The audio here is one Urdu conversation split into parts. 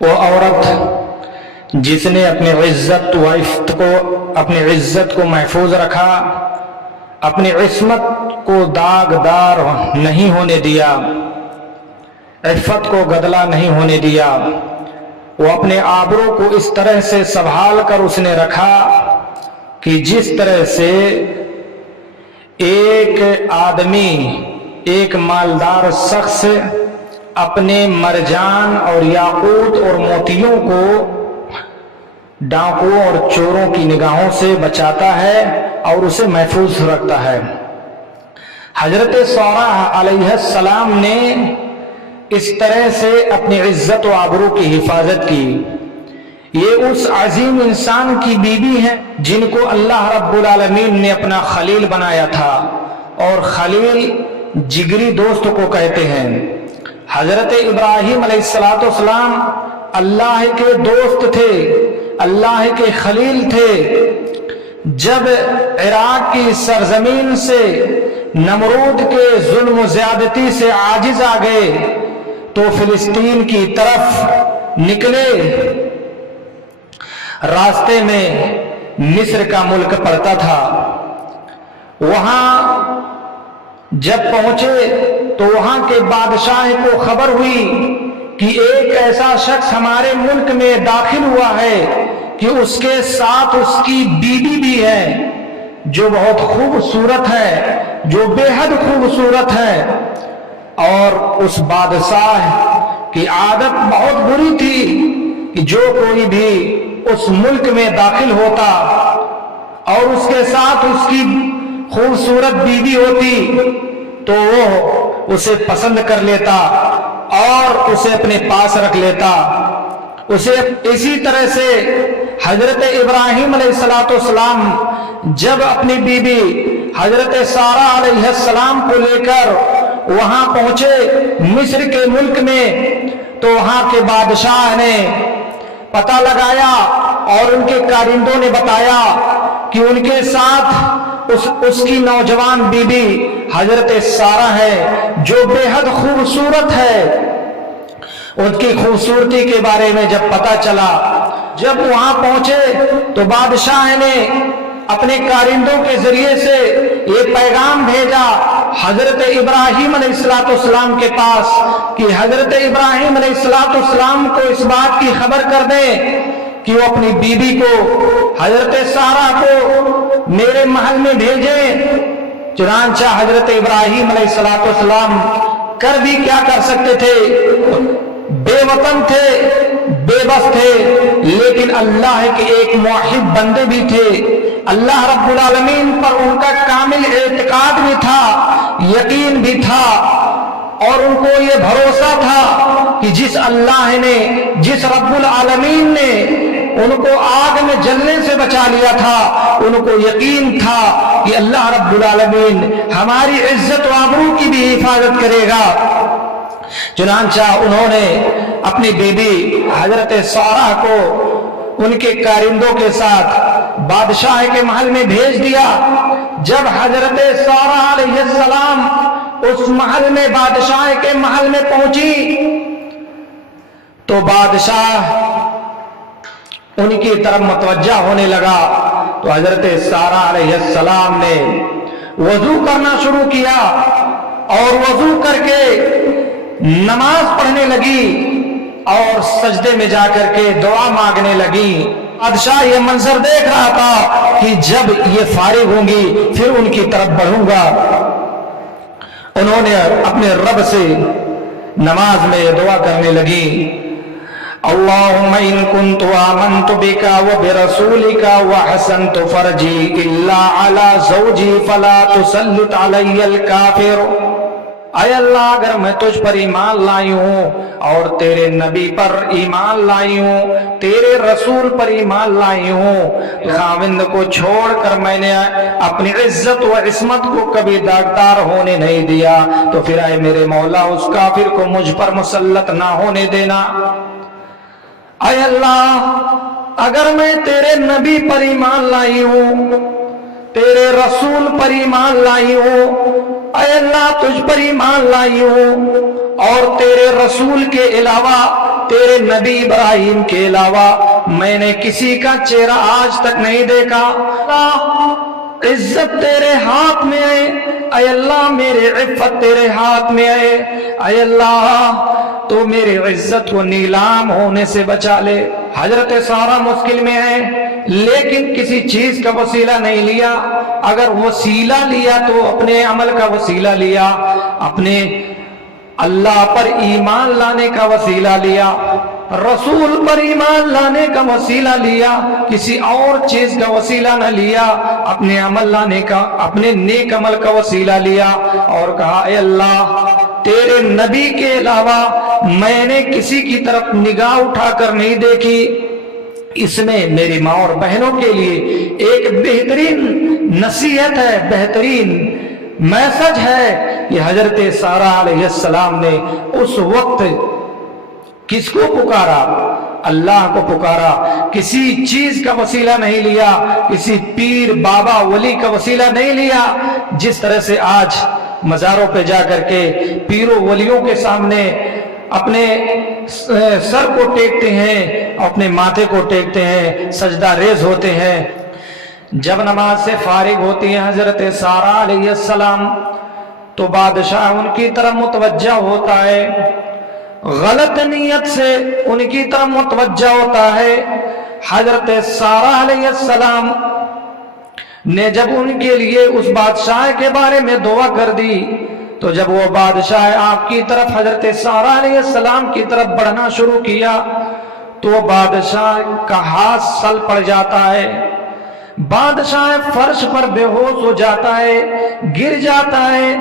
وہ عورت جس نے اپنی عزت کو محفوظ رکھا، اپنی عصمت کو داغدار نہیں ہونے دیا، عفت کو گدلا نہیں ہونے دیا، وہ اپنے آبرو کو اس طرح سے سنبھال کر اس نے رکھا کہ جس طرح سے ایک آدمی، ایک مالدار شخص اپنے مرجان اور یاقوت اور موتیوں کو ڈاکوؤں اور چوروں کی نگاہوں سے بچاتا ہے اور اسے محفوظ رکھتا ہے۔ حضرت سارہ علیہ السلام نے اس طرح سے اپنی عزت و آبرو کی حفاظت کی۔ یہ اس عظیم انسان کی بیوی ہیں جن کو اللہ رب العالمین نے اپنا خلیل بنایا تھا، اور خلیل جگری دوست کو کہتے ہیں۔ حضرت ابراہیم علیہ السلام اللہ کے دوست تھے، اللہ کے خلیل تھے۔ جب عراق کی سرزمین سے نمرود کے ظلم و زیادتی سے عاجز آ گئے تو فلسطین کی طرف نکلے۔ راستے میں مصر کا ملک پڑتا تھا، وہاں جب پہنچے تو وہاں کے بادشاہ کو خبر ہوئی کہ ایک ایسا شخص ہمارے ملک میں داخل ہوا ہے کہ اس کے ساتھ اس کی بیوی بھی ہے جو بہت خوبصورت ہے، جو بے حد خوبصورت ہے، اور اس بادشاہ کی عادت بہت بری تھی کہ جو کوئی بھی اس ملک میں داخل ہوتا اور اس کے ساتھ اس کی خوبصورت بیوی ہوتی تو وہ اسے پسند کر لیتا اور اسے اپنے پاس رکھ لیتا۔ اسے اسی طرح سے حضرت ابراہیم علیہ السلام جب اپنی بیوی حضرت سارہ علیہ السلام کو لے کر وہاں پہنچے مصر کے ملک میں، تو وہاں کے بادشاہ نے پتہ لگایا اور ان کے کارندوں نے بتایا کہ ان کے ساتھ اس کی نوجوان بیوی حضرت سارہ ہے جو بے حد خوبصورت ہے۔ ان کی خوبصورتی کے بارے میں جب پتہ چلا، جب وہاں پہنچے تو بادشاہ نے اپنے کارندوں کے ذریعے سے یہ پیغام بھیجا حضرت ابراہیم علیہ السلام کے پاس کہ حضرت ابراہیم علیہ السلام کو اس بات کی خبر کر دیں کہ وہ اپنی بیوی کو حضرت سارہ کو میرے محل میں بھیجیں۔ چنانچہ حضرت ابراہیم علیہ السلام کر بھی کیا کر سکتے تھے، بے وطن تھے، بے بس تھے، لیکن اللہ کے ایک موحد بندے بھی تھے۔ اللہ رب العالمین پر ان کا کامل اعتقاد بھی تھا، یقین بھی تھا، اور ان کو یہ بھروسہ تھا کہ جس اللہ نے، جس رب العالمین نے ان کو آگ میں جلنے سے بچا لیا تھا، ان کو یقین تھا کہ اللہ رب العالمین ہماری عزت و آبرو کی بھی حفاظت کرے گا۔ چنانچہ انہوں نے اپنی بیوی حضرت سارہ کو ان کے کارندوں کے ساتھ بادشاہ کے محل میں بھیج دیا۔ جب حضرت سارہ علیہ السلام اس محل میں، بادشاہ کے محل میں پہنچی تو بادشاہ ان کی طرف متوجہ ہونے لگا، تو حضرت سارہ علیہ السلام نے وضو کرنا شروع کیا اور وضو کر کے نماز پڑھنے لگی اور سجدے میں جا کر کے دعا مانگنے لگی۔ بادشاہ یہ منظر دیکھ رہا تھا کہ جب یہ فارغ ہوں گی پھر ان کی طرف بڑھوں گا۔ انہوں نے اپنے رب سے نماز میں دعا کرنے لگی، اللہم ان کنت آمنت بک وبرسولک وحسنت فرجی الا علی زوجی فلا تسلط علی الکافر۔ اے اللہ، اگر میں تجھ پر ایمان لائی ہوں اور تیرے نبی پر ایمان لائی ہوں، تیرے رسول پر ایمان لائی ہوں، خاوند کو چھوڑ کر میں نے اپنی عزت و عصمت کو کبھی داغدار ہونے نہیں دیا، تو پھر اے میرے مولا اس کافر کو مجھ پر مسلط نہ ہونے دینا۔ اے اللہ، اگر میں تیرے نبی پر ایمان لائی ہوں، تیرے رسول پر ایمان لائی ہوں، اے اللہ تجھ پر ایمان لائی ہوں، اور تیرے رسول کے علاوہ تیرے نبی ابراہیم کے علاوہ میں نے کسی کا چہرہ آج تک نہیں دیکھا، عزت تیرے ہاتھ میں ہے، اے اللہ میرے عفت تیرے ہاتھ میں ہے، اے اللہ تو میری عزت کو نیلام ہونے سے بچا لے۔ حضرت سارہ مشکل میں ہے لیکن کسی چیز کا وسیلہ نہیں لیا، اگر وسیلہ لیا تو اپنے عمل کا وسیلہ لیا، اپنے اللہ پر ایمان لانے کا وسیلہ لیا، رسول پر ایمان لانے کا وسیلہ لیا، کسی اور چیز کا وسیلہ نہ لیا، اپنے عمل لانے کا، اپنے نیک عمل کا وسیلہ لیا اور کہا اے اللہ تیرے نبی کے علاوہ میں نے کسی کی طرف نگاہ اٹھا کر نہیں دیکھی۔ اس میں میری ماں اور بہنوں کے لیے ایک بہترین نصیحت ہے، بہترین میسج ہے کہ حضرت سارہ علیہ السلام نے اس وقت کس کو پکارا؟ اللہ کو پکارا، کسی چیز کا وسیلہ نہیں لیا، کسی پیر بابا ولی کا وسیلہ نہیں لیا، جس طرح سے آج مزاروں پہ جا کر کے پیروں ولیوں کے سامنے اپنے سر کو ٹیکتے ہیں، اپنے ماتھے کو ٹیکتے ہیں، سجدہ ریز ہوتے ہیں۔ جب نماز سے فارغ ہوتی ہیں حضرت سارہ علیہ السلام تو بادشاہ ان کی طرف متوجہ ہوتا ہے، غلط نیت سے ان کی طرف متوجہ ہوتا ہے۔ حضرت سارہ علیہ السلام نے جب ان کے لیے اس بادشاہ کے بارے میں دعا کر دی تو جب وہ بادشاہ آپ کی طرف حضرت سارہ علیہ السلام کی طرف بڑھنا شروع کیا تو بادشاہ کا ہاتھ سل پڑ جاتا ہے، بادشاہ فرش پر بے ہوش ہو جاتا ہے، گر جاتا ہے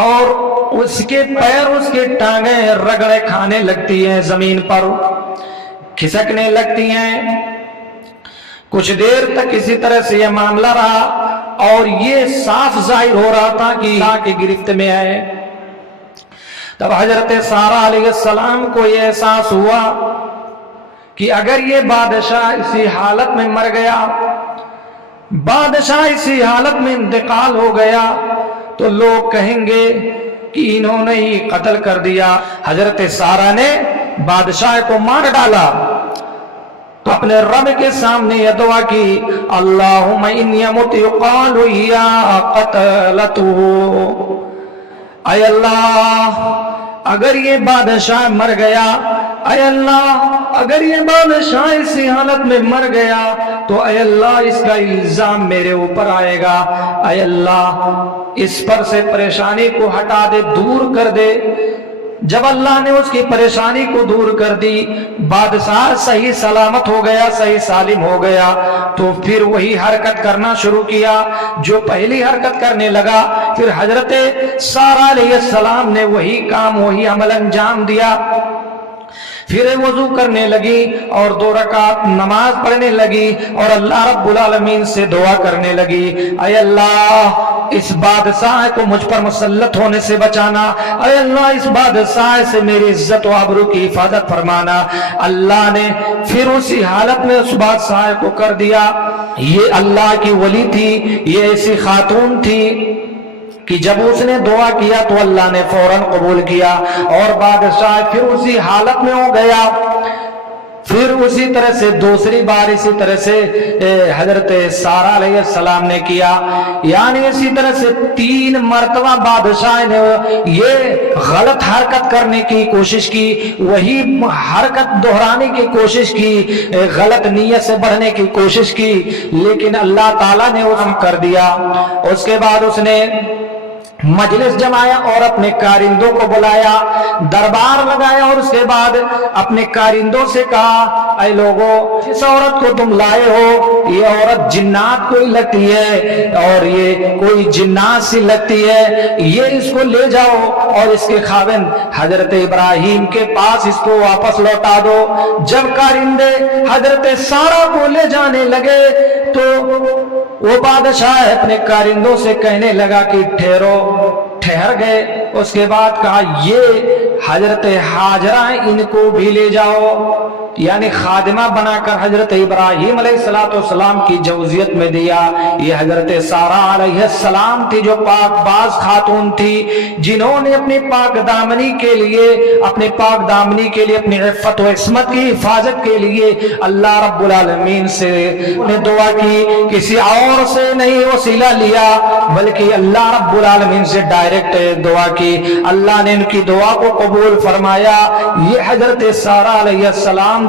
اور اس کے پیر، اس کے ٹانگیں رگڑے کھانے لگتی ہیں، زمین پر کھسکنے لگتی ہیں۔ کچھ دیر تک اسی طرح سے یہ معاملہ رہا اور یہ صاف ظاہر ہو رہا تھا کہ اللہ کی گرفت میں ہے۔ تب حضرت سارہ علیہ السلام کو یہ احساس ہوا کہ اگر یہ بادشاہ اسی حالت میں مر گیا، بادشاہ اسی حالت میں انتقال ہو گیا تو لوگ کہیں گے کہ انہوں نے ہی قتل کر دیا۔ حضرت سارہ نے بادشاہ کو مار ڈالا تو اپنے رب کے سامنے یہ دعا کی، اللہم ان یمت یقال یا قتلتہ، اے اللہ اگر یہ بادشاہ مر گیا، اے اللہ اگر یہ بادشاہ اسی حالت میں مر گیا تو اے اللہ اس کا الزام میرے اوپر آئے گا، اے اللہ اس پر سے پریشانی کو ہٹا دے، دور کر دے۔ جب اللہ نے اس کی پریشانی کو دور کر دی، بادشاہ صحیح سلامت ہو گیا، صحیح سالم ہو گیا، تو پھر وہی حرکت کرنا شروع کیا جو پہلی حرکت کرنے لگا۔ پھر حضرت سارہ علیہ السلام نے وہی کام، وہی عمل انجام دیا۔ پھر وضو کرنے لگی اور 2 رکعت نماز پڑھنے لگی اور اللہ رب العالمین سے دعا کرنے لگی، اے اللہ اس بادشاہ کو مجھ پر مسلط ہونے سے بچانا، اے اللہ اس بادشاہ سے میری عزت و آبرو کی حفاظت فرمانا۔ اللہ نے پھر اسی حالت میں اس بادشاہ کو کر دیا۔ یہ اللہ کی ولی تھی، یہ ایسی خاتون تھی کہ جب اس نے دعا کیا تو اللہ نے فوراً قبول کیا اور بادشاہ پھر اسی حالت میں ہو گیا۔ پھر اسی طرح سے دوسری بار اسی طرح سے حضرت سارہ علیہ السلام نے کیا، یعنی اسی طرح سے 3 مرتبہ بادشاہ نے یہ غلط حرکت کرنے کی کوشش کی، وہی حرکت دہرانے کی کوشش کی، غلط نیت سے بڑھنے کی کوشش کی، لیکن اللہ تعالیٰ نے اسے کر دیا۔ اس کے بعد اس نے مجلس جمایا اور اپنے کارندوں کو بلایا، دربار لگایا اور اس کے بعد اپنے کارندوں سے کہا، اے لوگوں اس عورت کو تم لائے ہو، یہ عورت جنات کوئی لگتی ہے اور یہ کوئی جنات سی لگتی ہے، یہ اس کو لے جاؤ اور اس کے خاوند حضرت ابراہیم کے پاس اس کو واپس لوٹا دو۔ جب کارندے حضرت سارہ کو لے جانے لگے تو وہ بادشاہ اپنے کارندوں سے کہنے لگا کہ ٹھہرو، ٹھہر گئے۔ اس کے بعد کہا یہ حضرت حاجرہ ان کو بھی لے جاؤ، یعنی خادمہ بنا کر حضرت ابراہیم علیہ السلام کی جوزیت میں دیا۔ یہ حضرت سارہ علیہ السلام تھی جو پاک باز خاتون تھی، جنہوں نے اپنی پاک دامنی کے لیے اپنی عفت و عصمت کی حفاظت کے لیے اللہ رب العالمین سے نے دعا کی، کسی اور سے نہیں وسیلہ لیا بلکہ اللہ رب العالمین سے ڈائریکٹ دعا کی۔ اللہ نے ان کی دعا کو قبول فرمایا۔ یہ حضرت سارہ علیہ السلام